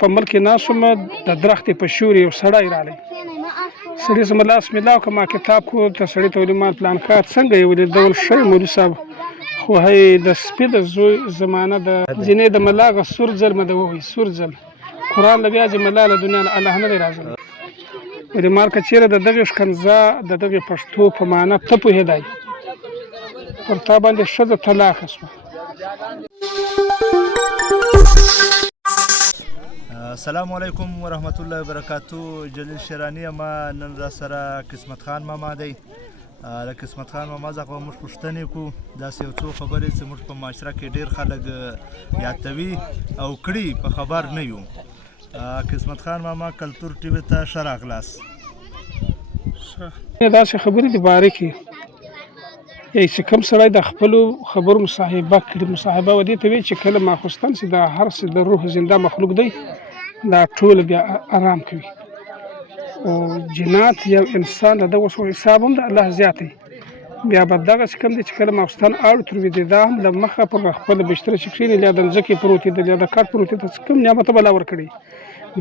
په ملک کې ناست وم، د درختې په سیوري یو سړی راغی. سړي زما لاس مې لاو کړ، ما کتاب کور ته سړي ته ویل ما پلان کار څنګه یې ولید ډول ښه یم مولوي صاحب، خو هی د سپي د زوی زمانه د ځینې د ملاغه سور ځل مې د ووی سور ځل قرآن له بیا چې ملا له دنیا نه الله نه دی راځلی. ویلې مال که چېرې د دغې ښکنځا د دغې پښتو په معنا ته پوهېدی، پر تا باندې ښځه طلاقه شوه. السلام علیکم ورحمت الله وبرکاتو. جلیل شیرانی ما نن را سره قسمت خان ماما دی. د قسمت خان ماما څخه به موږ پوښتنې کوو، داسې یو څو خبرې چې موږ په معاشره کې ډېر خلک یادوي او کړي په خبر نه یو. قسمت خان ماما کلتور ټي وي ته ښه راغلاست. داسې خبرې دي بارکې یعنې چې کوم سړی د خپلو خبرو مصاحبه کړي، مصاحبه و دې ته وایي چې کله ماخوستن چې دا هر څه د روح زنده مخلوق دی دا ټول بیا آرام کوي. او جنات یو انسان د دغه حساب هم د الله زیات دی، بیا به دغسې کوم دی چې کله ماخوستن اړو تر ویدې دا هم له مخه پر خپله بستره چې کښېني یا د ځمکې پروت دی یا د کټ پروت دی څه کوم نعمته به الله ورکړي،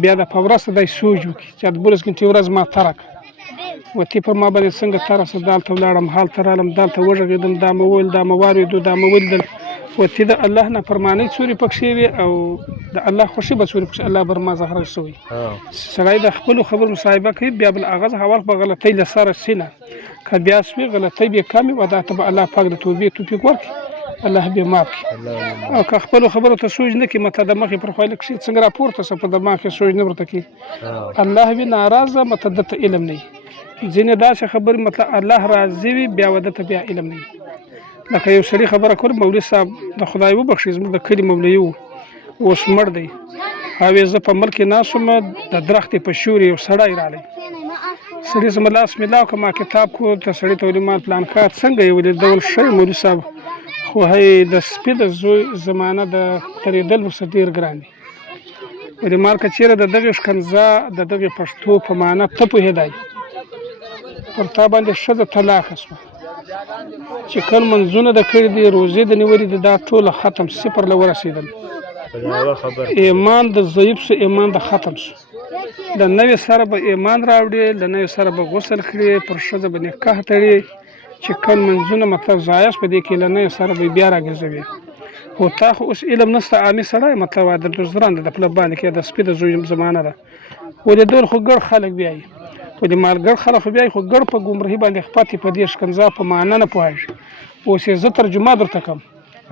بیا د په ورځ ته دی سوچ وکړي چې 12 ګنټې ورځ ما تېره کړه، وتې پر ما باندې څنګه تېره شوه، دالته ولاړم هلته رالم دالته وغږېدم دا مې وویل دا مې واورېدو دا مې ولیدل، وتې د الله نافرمانۍ څورې پکښې وي او د الله خوښي به څورې پکښې الله بر ما ظاهره شوی. سړی د خپلو خبرو مصاحبه کوي، بیا بل هغه اول به غلطۍ له سره سینه که بیا سوې غلطۍ بې کمې و دا ته به الله پاک د توبې توفیق ورکړي، الله بې معاف کړي. او که خپلو خبرو ته سوچ نه کړي مته د مخې پر خوایله کښې څنګه راپورته شه په دماغ کې سوچ نه ورته کړي، الله وي ناراضه مته ده ته علم نه وي. ځینې داسې خبرې مطلب الله راضي وي بیا و ده ته بیا علم نه وي. لکه یو سړي خبره کړې مولوي صاحب د خدای وبخښي زموږ د کلي مولوي و اوس مړ دی، او زه په ملک کې ناست وم د درختې په سیوري یو سړی راغی. سړي زما لاس مې لاو کړ، ما کتاب کور ته سړي ته ویل ما پلان کار څنګه یې ولید ډول ښه یم مولوي صاحب، خو هی د سپي د زوی زمانه د تېرېدل ورسره ډېر ګران دي. ویلې مال که چېرې د دغې ښکنځا د دغې پښتو په معنا ته پوهېدی، پر تا باندې ښځه طلاقه شوه، چې کوم منځونه د کړي دي روزې د نیولې دي دا ټوله ختم صفر له ورسېدل. ایمان د ضعیف شو، ایمان د ختم شو. د نوې سره به ایمان راوړي، د نوې سره به غسل کړي، پر ښځه به نکاح تړي، چې کوم منځونه مطلب ضایع په دې کې له نوې سره به بیا راګرځوي. خو تا خو اوس علم نشته، عامي سړی مطلب د دوزران د پله باندې کې د سپي د زوی زمانه ده، ولې ډول خو ګړ خلک بیایي، ولې مالګړ خلک خو بیایي، خو ګړ په ګمراهي باندې خپاتې په دې ښکنځا په معنا نه پوهېږي. اوس یې زه ترجمه درته کوم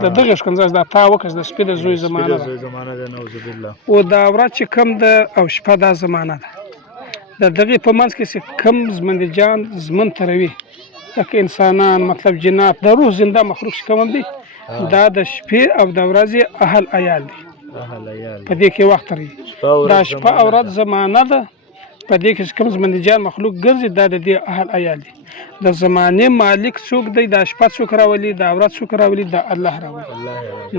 د دغې ښکنځا دا تا وکړه د سپي د زوی زمانه ده، او دا ورځ چې کوم ده او شپه دا زمانه ده، د دغې په منځ کې چې کوم زمندجان زمن تروي لکه انسانان مطلب جنات د روح زنده مخلوق چې کوم دی دا د شپې او د ورځې اهل عیال دی، په دې کې وخت لري. دا شپه او ورځ زمانه ده، په دې کې کوم زمندجان مخلوق ګرځي دا د دې اهل عیال دی. د زمانې مالک څوک دی، دا شپه څوک راولي، دا ورځ څوک راولي، دا الله راولي.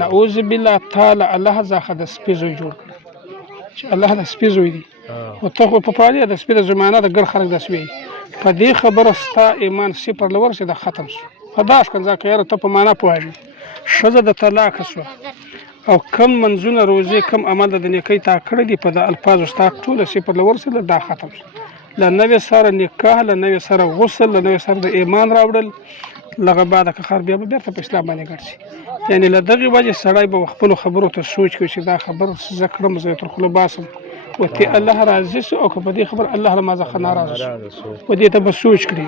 نعوذ بالله تعالی الله څخه د سپي زوی جوړ کړي چې الله د سپي زوی دی، خو ته خو په پاړې د سپي د زمانه د ګړ خلک داسې وایي. په دې خبره ستا ایمان صفر له ورسېده ختم شو. په دا ښکنځا که یاره ته په معنا پوهېږې، ښځه د طلاقه شوه، او کم منځونه روزې کم عمل د نیکۍ تا کړی دي په د الفاظو ستا ټوله صفر له ورسېده دا ختم شو. له نوې سره نکاح، له نوې سره غسل، له نوې سره د ایمان راوړل، لغه بعد که خر بیا به بېرته په اسلام باندې ګډ شي. یعنې له دغې وجې سړی به خپلو خبرو ته سوچ کوي چې دا خبر زه کړم زه یې تر خوله باسم، وتې الله راضي شو، او که په دې خبر الله له ما څخه ناراضه شو و دې ته به سوچ کړي.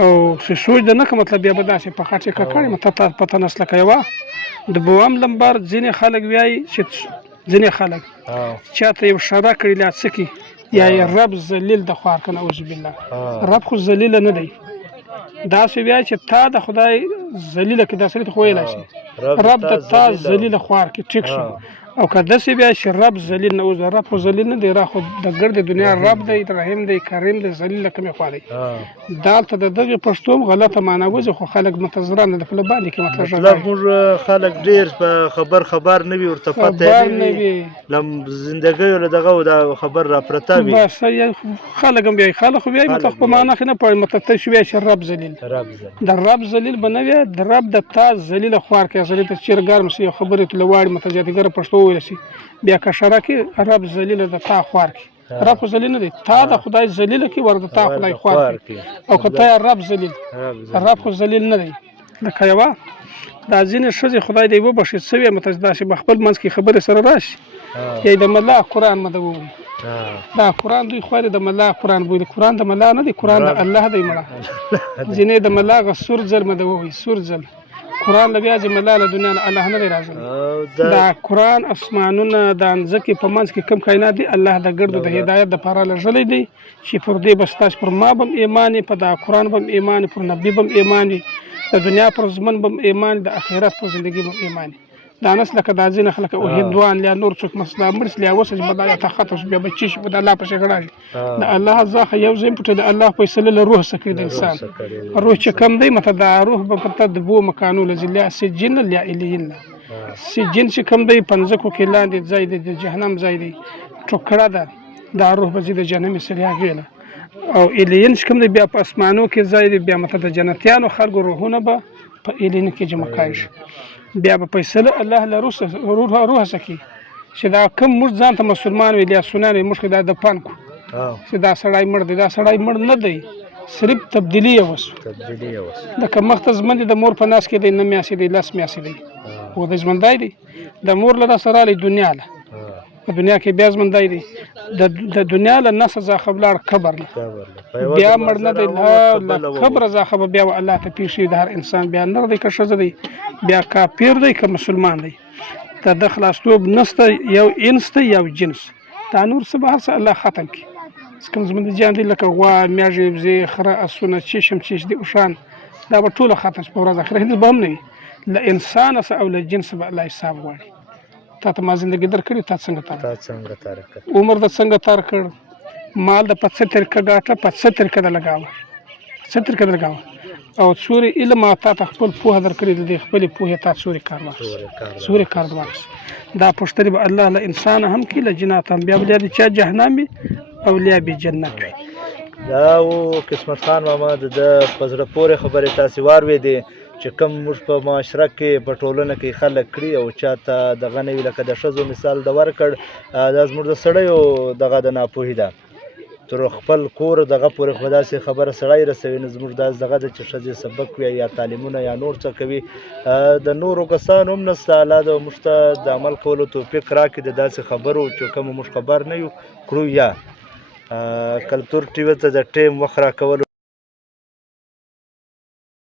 او چې سوچ د نه که مطلب بیا به داسې په خټې ککړې ته پته نس لکه یوه د بوام لمبر ځینې خلک وایي چې ځینې خلک چاته یو اشاره کړي لا څه کړي یا یې رب ذلیل د خوار که نعوذ بالله، رب خو ذلیله نه دی، داسې وایي چې تا د خدای ذلیله کړي، دا سړي ته خو ویلی شي رب د تا ذلیله خوار کړي، ټیک شو. او که داسې بیا چې رب ذلیل نه اوس رب خو ذلیل نه دی، را خو د ګرد دنیا رب دی، رحیم دی، کریم دی، ذلیل له کومې خوا دی. دالته د دغې پښتو هم غلطه معنا وځي، خو خلک متضران د پله باندې کې مطلب موږ خلک ډېر په خبر نه وي، ورته پته نه وي، له زندګیو له دغه دا خبر را پرته وي. بس خلک هم بیایي، خلک خو بیایي مطلب په معنا کې نه پوهېږي، مطلب ته شو بیایي چې رب ذلیل، د رب ذلیل به نه وي، د رب د تا ذلیله خوار کړي، ذلیل ته چېر ګرم شي یو خبرې ته له واړې متجاتګره پښتو وویل شي بیا که شره کې رب ذلیله د تا خوار کړي رب خو ذلیل نه دی تا د خدای ذلیله کړي ور د تا خدای خوار کړي او که تا یې رب ذلیل رب خو ذلیل نه دی لکه یوه دا ځینې ښځې خدای دی وبخښي څه ویمه ته داسې به خپل منځ کې خبرې سره راشي یا د ملا قرآن مده ووایي دا قرآن دوی خواري د ملا قرآن بولي قرآن د ملا نه دی قرآن د الله دی مړه ځینې د ملا غ سور ځل مده ووایي سور ځل قرآن له بیا چې ملا له دنیا نه الله نه دی راځلی دا قرآن اسمانونه د ځمکې په منځ کې کوم کائنات دي الله د ګردو د هدایت دپاره لږلی دی چې پر دې به ستاسو پر ما به هم ایمان وي په دا قرآن به هم ایمان وي پر نبي به هم ایمان وي د دنیا پر ژمن به هم ایمان د آخرت پر زندګي به هم ایمان وي دا نس لکه دا ځینې خلک او هندوان یا نور څوک مسله مړ شي یا اوس چې به دا تا ختم شي بیا به چی شي به د الله پسې غړا شي د الله ځاخه یو ځای پټه د الله فیصله له روح څخه د انسان روح چې کم دی مته دا روح به په تدبو مکانو لزله سجن لا اله الا سجن چې کم دی پنځکو کې لاندې ځای دی د جهنم ځای دی ټوکړه ده دا روح به د جهنم سره غیله او الین چې کوم دی بیا په اسمانو کې ځای دی بیا مته د جنتیانو خلکو روحونه به په الین کې جمع کړي بیا به فیصله الله له روح سکی چې دا کم موږ ځان ته مسلمان ویل یا سنن وي موږ دا د پان کو چې دا سړی مړ دی دا سړی مړ نه دی صرف تبدیلی اوس د کوم وخت زمند د مور په ناس کې دی نه میاسي دی لاس میاسي دی او د ژوندای دی د مور له سره له دنیا له په دنیا کې بیا ژوندای دی د دنیا له نس ځخه بلار قبر بیا مړ نه دی له قبر ځخه بیا الله ته پیښي د هر انسان بیا نه دی که ښځه دی بیا کافر دی که مسلمان دی ته د خلاصتوب نسته یو انس دی یو جنس دا نور څه به هر څه الله ختم کړي کوم زموږ جان دی لکه غوا میږې وزې خره اسونه چشم چیش دی اوښان دا به ټوله ختم شي په ورځ اخره هېڅ به هم نه وي له انسانه څه او له جنس به الله حساب غواړي تا ته ما زندګي در کړې تا څنګه تار کړ عمر د څنګه تار کړ مال د په څه طریقه ګاټه په څه طریقه د لګاوه او سوري علم تا ته خپل پوهه در کړې د خپل پوهه تا سوري کار واخیست دا پوښتنې به الله له انسان هم کې له جنات هم بیا بیا د چا جهنم او لیا به جنت وي دا و قسمت خان ماما د په زړه پورې خبرې تاسې واورېدې چې کوم موږ په معاشره کې په ټولنه کې خلک کړي او چاته دغه نه وي لکه د ښځو مثال د ورکړ دا زموږ د سړیو دغه د ناپوهي ده تر خپل کور دغه پورې خو داسې خبره سړی رسوي نو زموږ دغه د چې ښځې سبق وي یا تعلیمونه یا نور څه کوي د نورو کسانو هم نشته الله د موږ ته د عمل کولو توفیق راکړي د داسې خبرو چې کوم موږ خبر نه یو کړو یا کلتور ټي وي ته د ټیم وخت راکولو